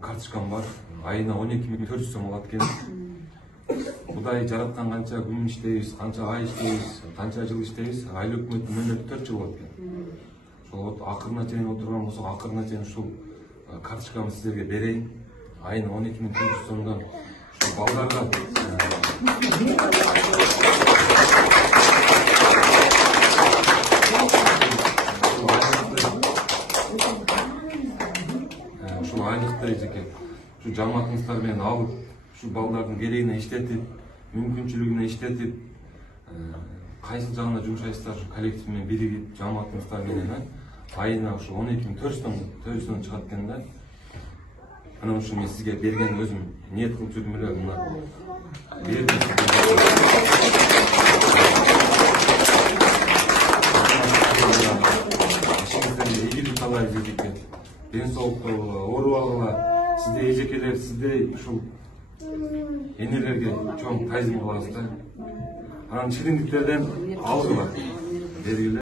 Карточкам бар. Айына 12.400 сом алат экен. Кудай жараткан канча күн иштейбиз, канча ай иштейбиз, канча жыл иштейбиз, айыл өкмөттүн мөөнөтү 4 жыл болот экен. Ошол акырына чейин отурган болсок, акырына чейин ушул карточкамды сиздерге берейин. Айына 12.400 сомдон ушул балдарга ушул айлыкты эжеке ушу жамаатыңыздар менен алып, ушу балдардын керегине иштетип, мүмкүнчүлүгүнө иштетип, кайсыл жагына жумшайсыздар, коллектив менен биригип, жамаатыңыздар менен айына ушу 12.400 сом чыгат экен да. Анан ушу мен сизге берген өзүм ниет кылып жүрдүм эле, мына ишиңиздерге ийгилик каалайбыз эжеке. Ден соолукта оорубагыла, сиздей эжекелер, сиздей ушул энелерге чоң тайзым кылабыз да. Анан шириндиктерден алгыла. Бергиле.